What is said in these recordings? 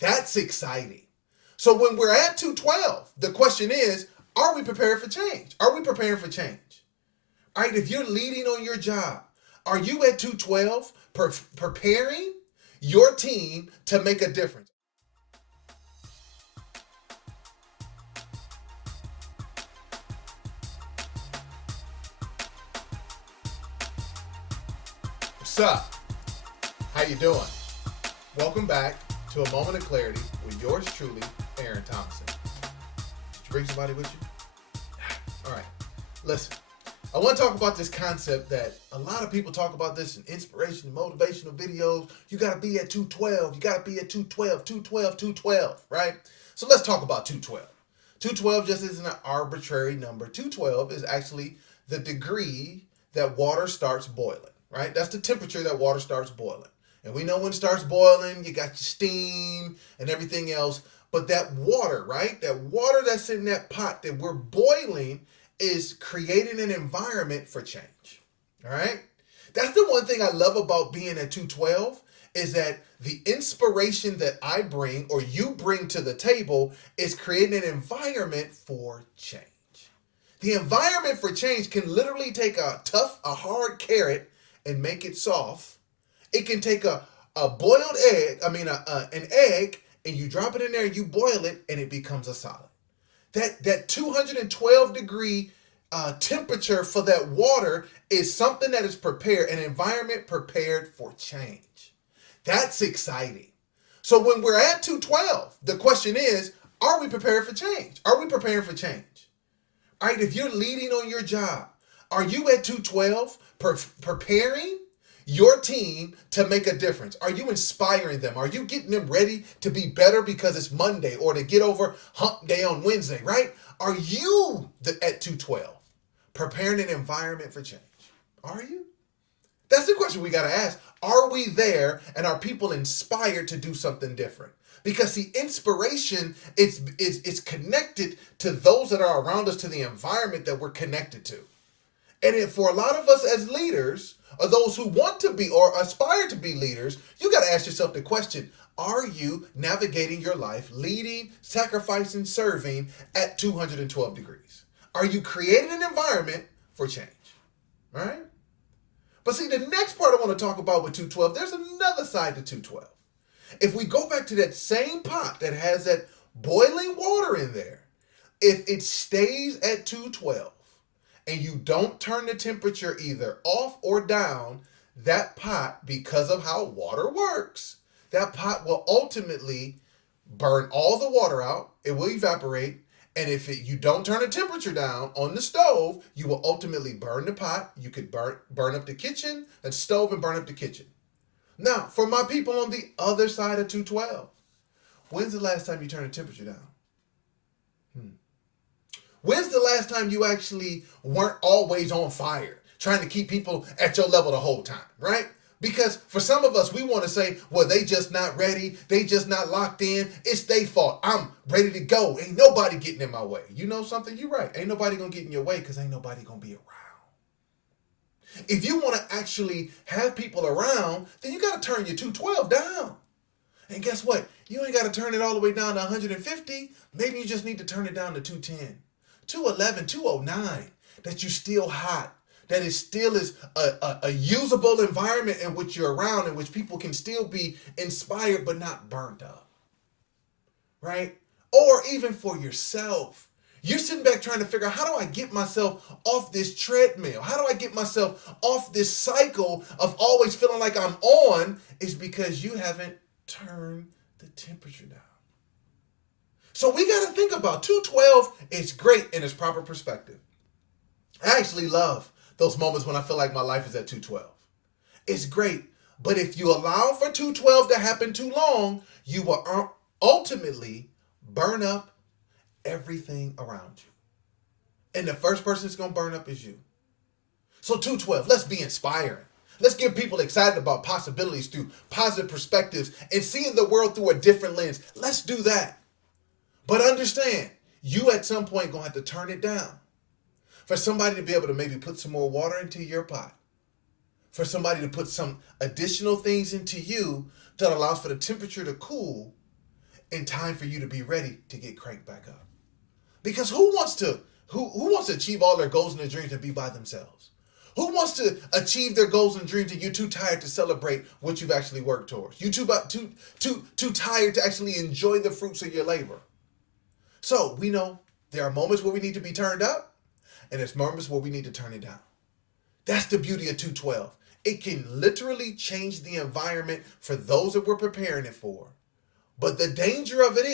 That's exciting. So when we're at 212, the question is, are we prepared for change? Are we preparing for change? All right, if you're leading on your job, are you at 212 preparing your team to make a difference? What's up? How you doing? Welcome back to A Moment of Clarity with yours truly, Aaron Thompson. Did you bring somebody with you? All right, listen. I want to talk about this concept that a lot of people talk about this in inspiration and motivational videos. You got to be at 212. You got to be at 212, 212, 212, right? So let's talk about 212. 212 just isn't an arbitrary number. 212 is actually the degree that water starts boiling, right? That's the temperature that water starts boiling. And we know when it starts boiling, you got your steam and everything else. But that water, right? That water that's in that pot that we're boiling is creating an environment for change. All right? That's the one thing I love about being at 212 is that the inspiration that I bring or you bring to the table is creating an environment for change. The environment for change can literally take a hard carrot and make it soft. It can take a boiled egg, an egg, and you drop it in there and you boil it and it becomes a solid. That 212 degree temperature for that water is something that is prepared, an environment prepared for change. That's exciting. So when we're at 212, the question is, are we prepared for change? Are we preparing for change? All right, if you're leading on your job, are you at 212 preparing your team to make a difference? Are you inspiring them? Are you getting them ready to be better because it's Monday or to get over hump day on Wednesday, right? Are you at 212 preparing an environment for change? Are you? That's the question we got to ask. Are we there and are people inspired to do something different? Because the inspiration is connected to those that are around us, to the environment that we're connected to. And for a lot of us as leaders, or those who want to be or aspire to be leaders, you got to ask yourself the question, are you navigating your life, leading, sacrificing, serving at 212 degrees? Are you creating an environment for change? All right? But see, the next part I want to talk about with 212, there's another side to 212. If we go back to that same pot that has that boiling water in there, if it stays at 212, and you don't turn the temperature either off or down, that pot, because of how water works, that pot will ultimately burn all the water out. It will evaporate. And if you don't turn the temperature down on the stove, you will ultimately burn the pot. You could burn up the kitchen, the stove, and burn up the kitchen. Now, for my people on the other side of 212, when's the last time you turned the temperature down? When's the last time you actually weren't always on fire, trying to keep people at your level the whole time, right? Because for some of us, we want to say, well, they just not ready. They just not locked in. It's their fault. I'm ready to go. Ain't nobody getting in my way. You know something? You're right. Ain't nobody going to get in your way because ain't nobody going to be around. If you want to actually have people around, then you got to turn your 212 down. And guess what? You ain't got to turn it all the way down to 150. Maybe you just need to turn it down to 210. 211, 209, that you still hot, that it still is a usable environment in which you're around, in which people can still be inspired but not burned up, right? Or even for yourself. You're sitting back trying to figure out, how do I get myself off this treadmill? How do I get myself off this cycle of always feeling like I'm on? Is because you haven't turned the temperature down. So we got to think about 212 is great in its proper perspective. I actually love those moments when I feel like my life is at 212. It's great. But if you allow for 212 to happen too long, you will ultimately burn up everything around you. And the first person that's going to burn up is you. So 212, let's be inspiring. Let's get people excited about possibilities through positive perspectives and seeing the world through a different lens. Let's do that. But understand, you at some point going to have to turn it down. For somebody to be able to maybe put some more water into your pot. For somebody to put some additional things into you that allows for the temperature to cool. and time for you to be ready to get cranked back up. Because who wants to achieve all their goals and their dreams and be by themselves? Who wants to achieve their goals and dreams and you're too tired to celebrate what you've actually worked towards? You're too tired to actually enjoy the fruits of your labor. So we know there are moments where we need to be turned up, and there's moments where we need to turn it down. That's the beauty of 212. It can literally change the environment for those that we're preparing it for. But the danger of it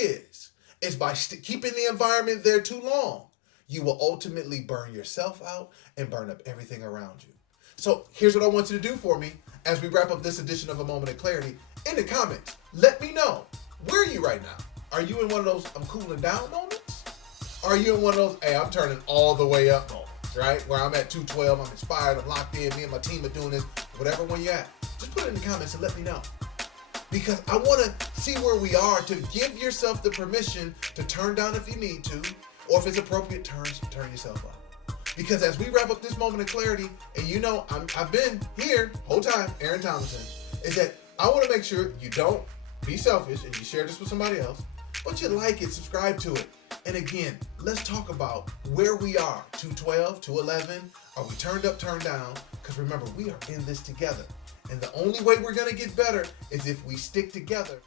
is by keeping the environment there too long, you will ultimately burn yourself out and burn up everything around you. So here's what I want you to do for me as we wrap up this edition of A Moment of Clarity. In the comments, let me know, where are you right now? Are you in one of those I'm cooling down moments? Are you in one of those, hey, I'm turning all the way up moments, right? Where I'm at 212, I'm inspired, I'm locked in, me and my team are doing this, whatever one you're at. Just put it in the comments and let me know. Because I want to see where we are, to give yourself the permission to turn down if you need to, or if it's appropriate, turn yourself up. Because as we wrap up this moment of clarity, and you know I've been here whole time, Aaron Thomason, is that I want to make sure you don't be selfish and you share this with somebody else, but you like it, subscribe to it. And again, let's talk about where we are, 212, 211. Are we turned up, turned down? Because remember, we are in this together. And the only way we're going to get better is if we stick together.